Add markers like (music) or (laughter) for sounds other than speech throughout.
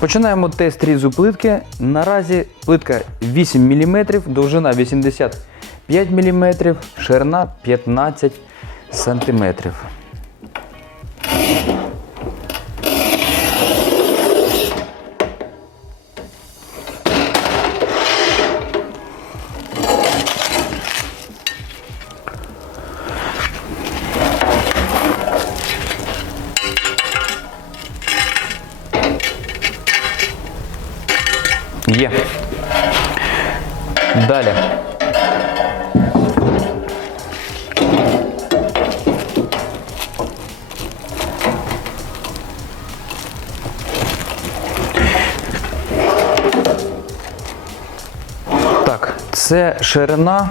Розпочинаємо тест різу плитки. Наразі плитка 8 мм, довжина 85 мм, ширина 15 см. Це ширина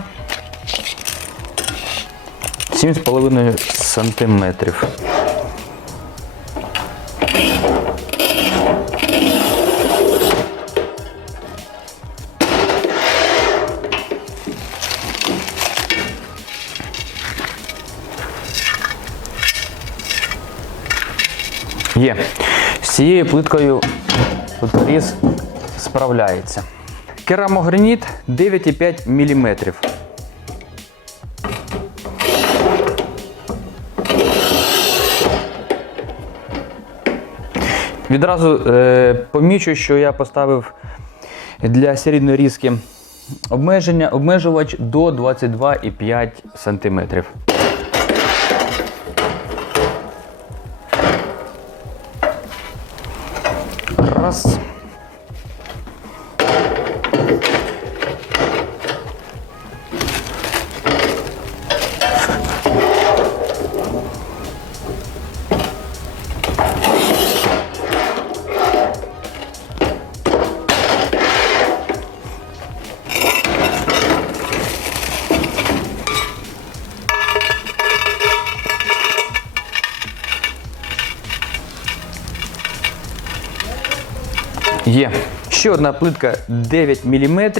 7,5 сантиметрів. Є. З цією плиткою різ справляється. Керамограніт 9,5 мм. Відразу е, помічу, що я поставив для серійної різки обмеження, обмежувач до 22,5 см. Ще одна плитка 9 мм.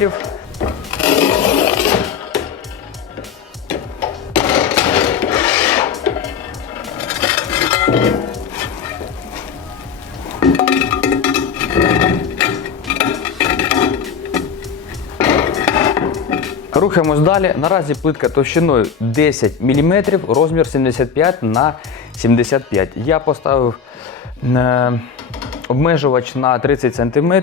Рухаємось далі. Наразі плитка товщиною 10 мм, розмір 75 на 75. Я поставив е, обмежувач на 30 см.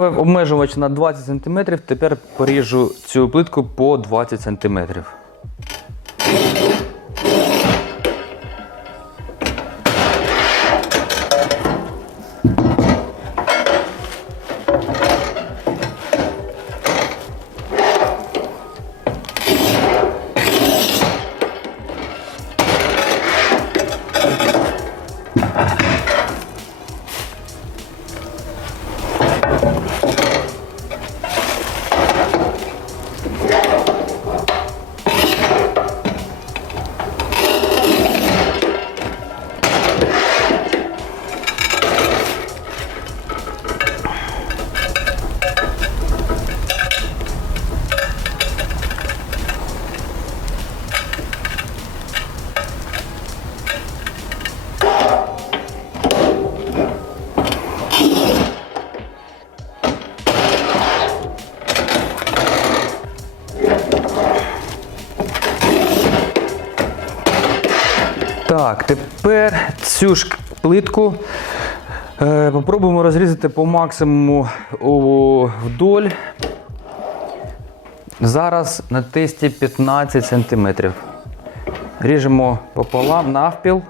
Поставив обмежувач на 20 см, тепер поріжу цю плитку по 20 см. Цю ж плитку е, попробуємо розрізати по максимуму вдоль. Зараз на тесті 15 см. Ріжемо пополам навпіл.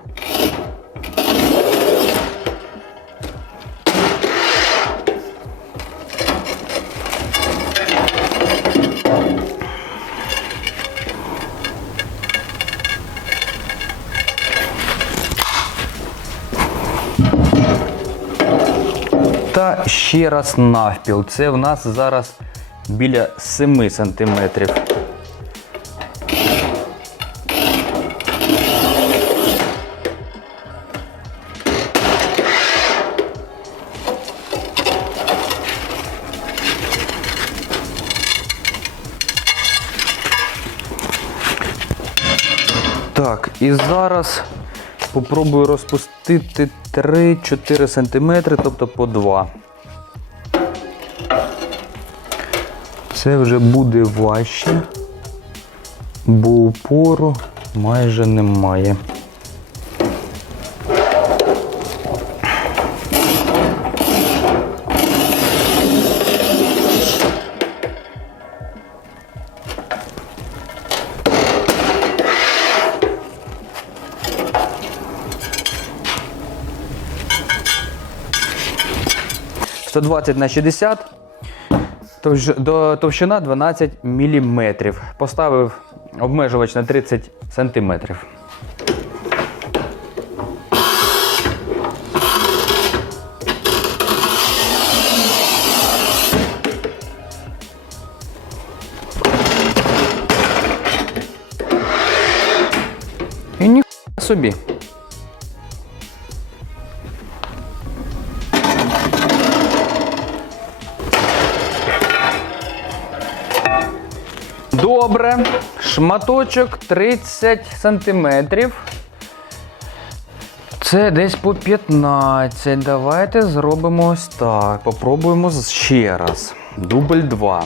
Ще раз навпіл. Це в нас зараз біля 7 сантиметрів. Так, і зараз попробую розпустити 3-4 см, тобто по 2. Це вже буде важче, бо упору майже немає. – 120 на 60 Товж- до товщина 12 мм. Поставив обмежувач на 30 см. І ніхуя собі. Добре. Шматочок 30 сантиметрів. Це десь по 15. Давайте зробимо ось так. Попробуємо ще раз. Дубль 2.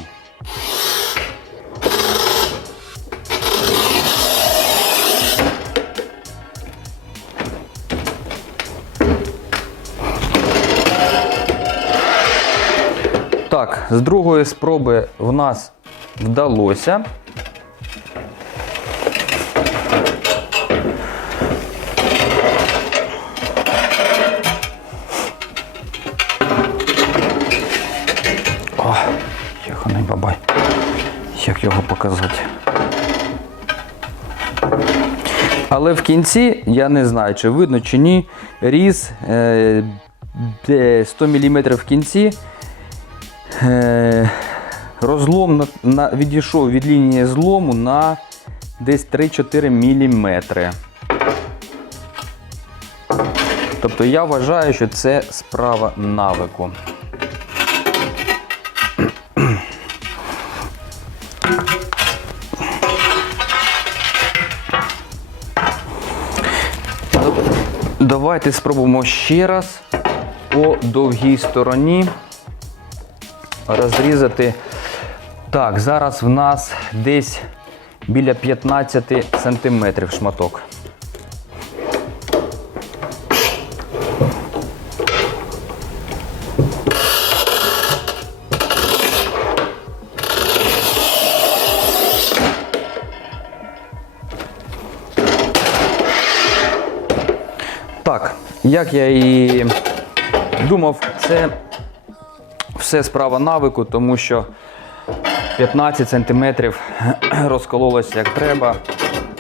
Так, з другої спроби в нас вдалося. О, йоханий бабай. Як його показати? Але в кінці, я не знаю, чи видно, чи ні, різ е, де 100 мм в кінці. Розлом на, на, відійшов від лінії злому на десь 3-4 мм. Тобто я вважаю, що це справа навику. Давайте спробуємо ще раз по довгій стороні розрізати. Так, зараз в нас десь біля 15 сантиметрів шматок. Так, як я і думав, це все справа навику, тому що 15 сантиметрів (clears throat) розкололось як треба,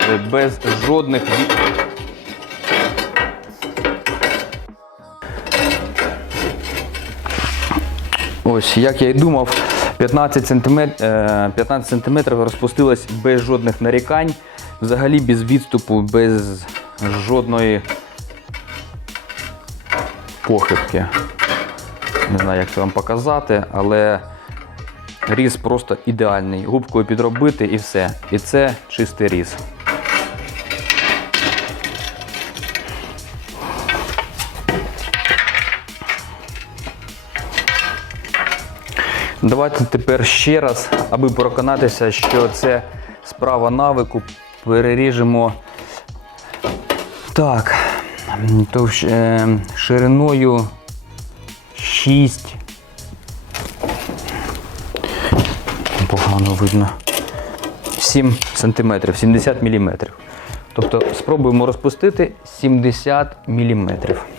е, без жодних. Ось, як я і думав, 15 сантиметрів, 15 сантиметрів розпустилось без жодних нарікань, взагалі без відступу, без жодної похибки. Не знаю, як це вам показати, але різ просто ідеальний. Губкою підробити і все. І це чистий різ. Давайте тепер ще раз, аби переконатися, що це справа навику, переріжемо. Так. товщ, е, шириною 6. Погано видно. 7 сантиметрів, 70 міліметрів. Тобто спробуємо розпустити 70 міліметрів. –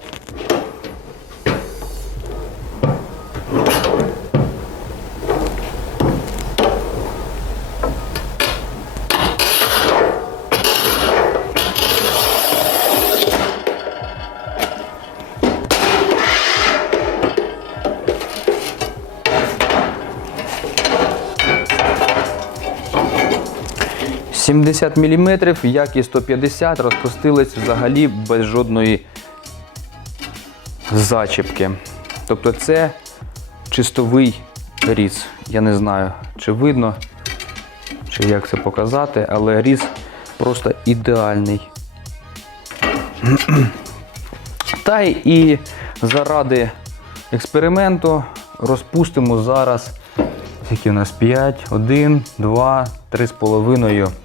150 мм, як і 150 розпустились взагалі без жодної зачіпки. Тобто це чистовий різ. Я не знаю, чи видно, чи як це показати, але різ просто ідеальний. (clears throat) Та і заради експерименту розпустимо зараз, які у нас 5, 1, 2, 3,5.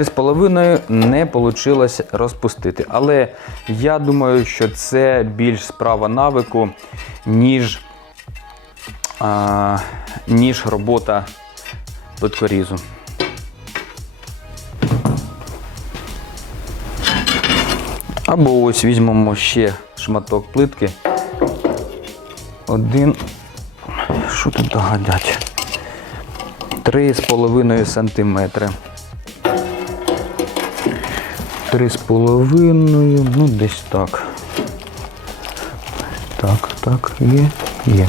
3,5 не вийшло розпустити. Але я думаю, що це більш справа навику, ніж, а, ніж робота плиткорізу. Або ось візьмемо ще шматок плитки. Один, що тут догадять? 3,5 сантиметри. Три з половиною, ну десь так. Так, так, є, є.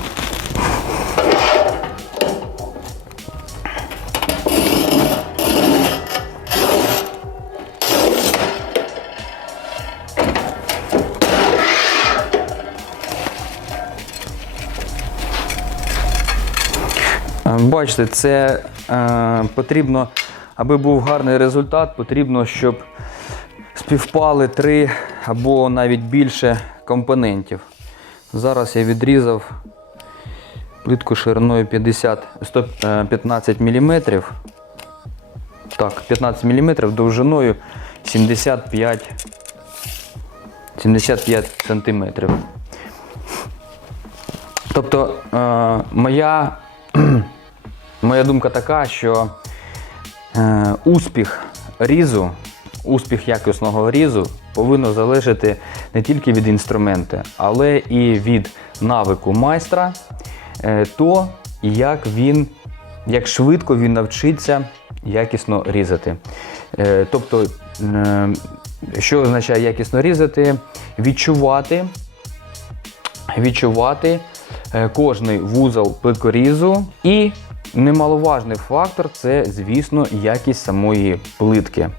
Е, Бачите, це е, потрібно, аби був гарний результат, потрібно, щоб співпали три або навіть більше компонентів. Зараз я відрізав плитку шириною 50, 115 мм. Так, 15 мм довжиною 75, 75 сантиметрів. Тобто е, моя (clears throat) Моя думка така, що е, успіх різу, успіх якісного різу повинно залежати не тільки від інструменту, але і від навику майстра, е, то як він, як швидко він навчиться якісно різати. Е, тобто, е, що означає якісно різати? Відчувати відчувати кожний вузол плиткорізу. І немаловажний фактор це, звісно, якість самої плитки.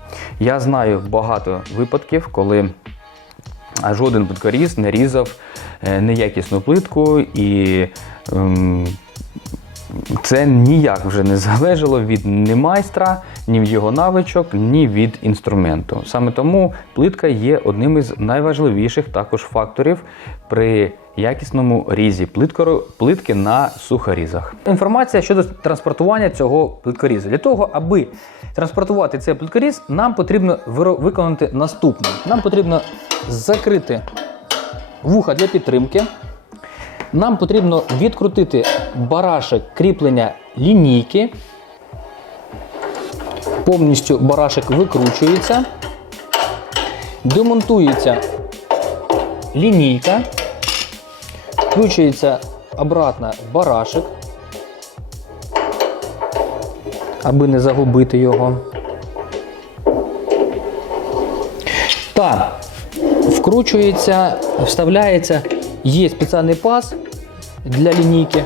Я знаю багато випадків, коли жоден плиткоріз не різав е, неякісну плитку і. ем, це ніяк вже не залежало від ні майстра, ні від його навичок, ні від інструменту. Саме тому плитка є одним із найважливіших також факторів при якісному різі плиткору- плитки на сухорізах. Інформація щодо транспортування цього плиткорізу. Для того, аби транспортувати цей плиткоріз, нам потрібно виконати наступне: нам потрібно закрити вуха для підтримки. Нам потрібно відкрутити барашек кріплення лінійки. Повністю барашек викручується. Демонтується лінійка. Включується обратно барашек, аби не загубити його. Та вкручується, вставляється, є спеціальний паз для лінійки.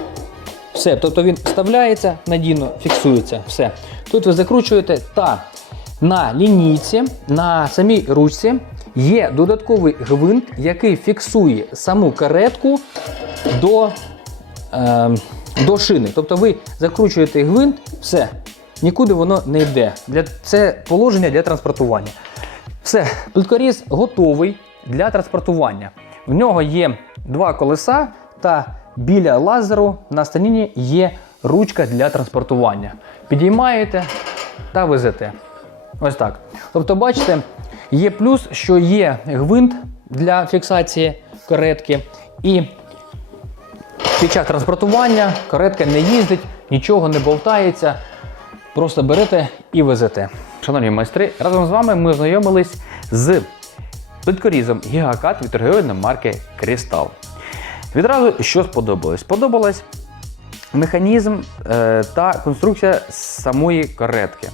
Все, тобто він вставляється надійно, фіксується. Все. Тут ви закручуєте та на лінійці, на самій ручці є додатковий гвинт, який фіксує саму каретку до, е, до шини. Тобто ви закручуєте гвинт, все, нікуди воно не йде. Для, це положення для транспортування. Все, плиткоріз готовий для транспортування. В нього є два колеса та біля лазеру на станіні є ручка для транспортування. Підіймаєте та везете. Ось так. Тобто, бачите, є плюс, що є гвинт для фіксації каретки, і під час транспортування каретка не їздить, нічого не болтається. Просто берете і везете. Шановні майстри, разом з вами ми ознайомились з плиткорізом гігакат від торгівельної марки Крістал. Відразу що сподобалось? Сподобалось механізм е, та конструкція самої каретки.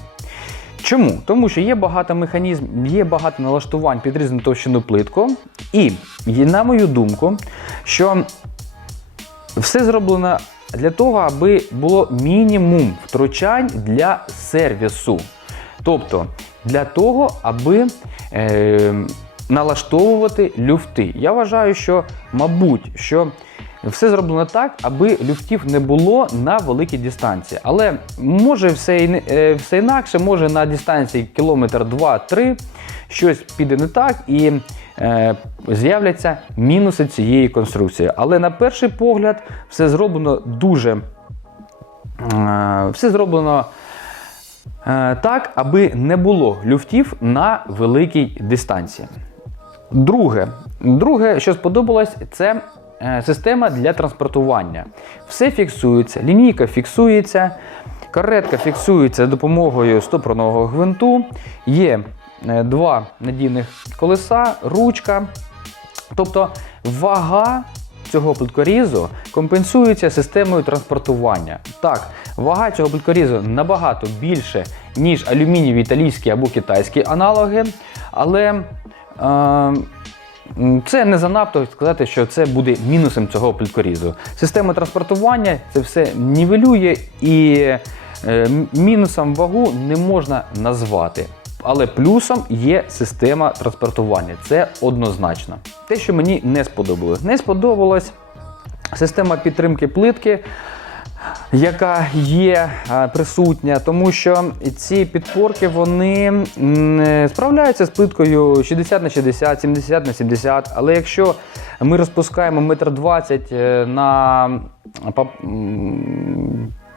Чому? Тому що є багато механізм, є багато налаштувань під різну товщину плитку, і на мою думку, що все зроблено для того, аби було мінімум втручань для сервісу. Тобто для того, аби е, налаштовувати люфти. Я вважаю, що, мабуть, що все зроблено так, аби люфтів не було на великій дистанції. Але може все, е, все інакше, може на дистанції кілометр 2-3 щось піде не так і е, з'являться мінуси цієї конструкції. Але на перший погляд все зроблено дуже. е, Все зроблено е, так, аби не було люфтів на великій дистанції. Друге, друге, що сподобалось, це е, система для транспортування. Все фіксується, лінійка фіксується, каретка фіксується допомогою стопорного гвинту, є е, два надійних колеса, ручка. Тобто вага цього плиткорізу компенсується системою транспортування. Так, вага цього плиткорізу набагато більше, ніж алюмінієві італійські або китайські аналоги, але це не занадто сказати, що це буде мінусом цього плиткорізу. Система транспортування це все нівелює і е, мінусом вагу не можна назвати. Але плюсом є система транспортування. Це однозначно. Те, що мені не сподобалось. Не сподобалась система підтримки плитки, яка є е, присутня, тому що ці підпорки вони е, справляються з плиткою 60 на 60, 70 на 70. Але якщо ми розпускаємо метр 20 е, на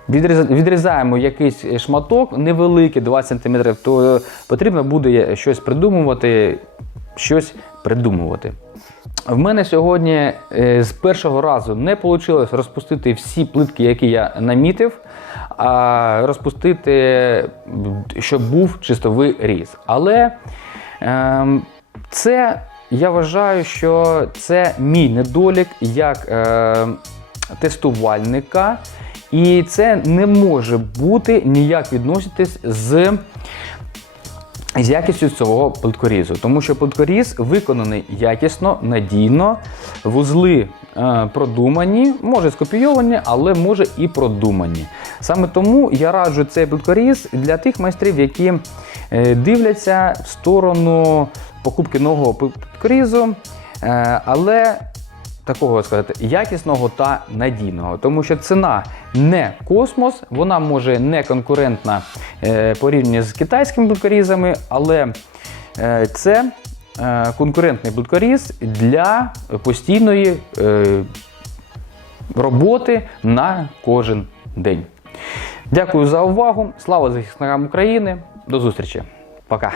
відрізаємо якийсь шматок невеликий 20 см, то потрібно буде щось придумувати, щось придумувати. В мене сьогодні е, з першого разу не вийшло розпустити всі плитки, які я намітив, а розпустити, щоб був чистовий різ. Але ем, це я вважаю, що це мій недолік як е, тестувальника, і це не може бути ніяк відноситись з з якістю цього плиткорізу, тому що плиткоріз виконаний якісно, надійно, вузли е, продумані, може скопійовані, але може і продумані. Саме тому я раджу цей плиткоріз для тих майстрів, які е, дивляться в сторону покупки нового плиткорізу, е, але такого сказати, якісного та надійного, тому що ціна не космос, вона може не конкурентна е, порівняно з китайськими блокорізами, але е, це е, конкурентний блокоріз для постійної роботи на кожен день. Дякую за увагу. Слава захисникам України. До зустрічі. Пока.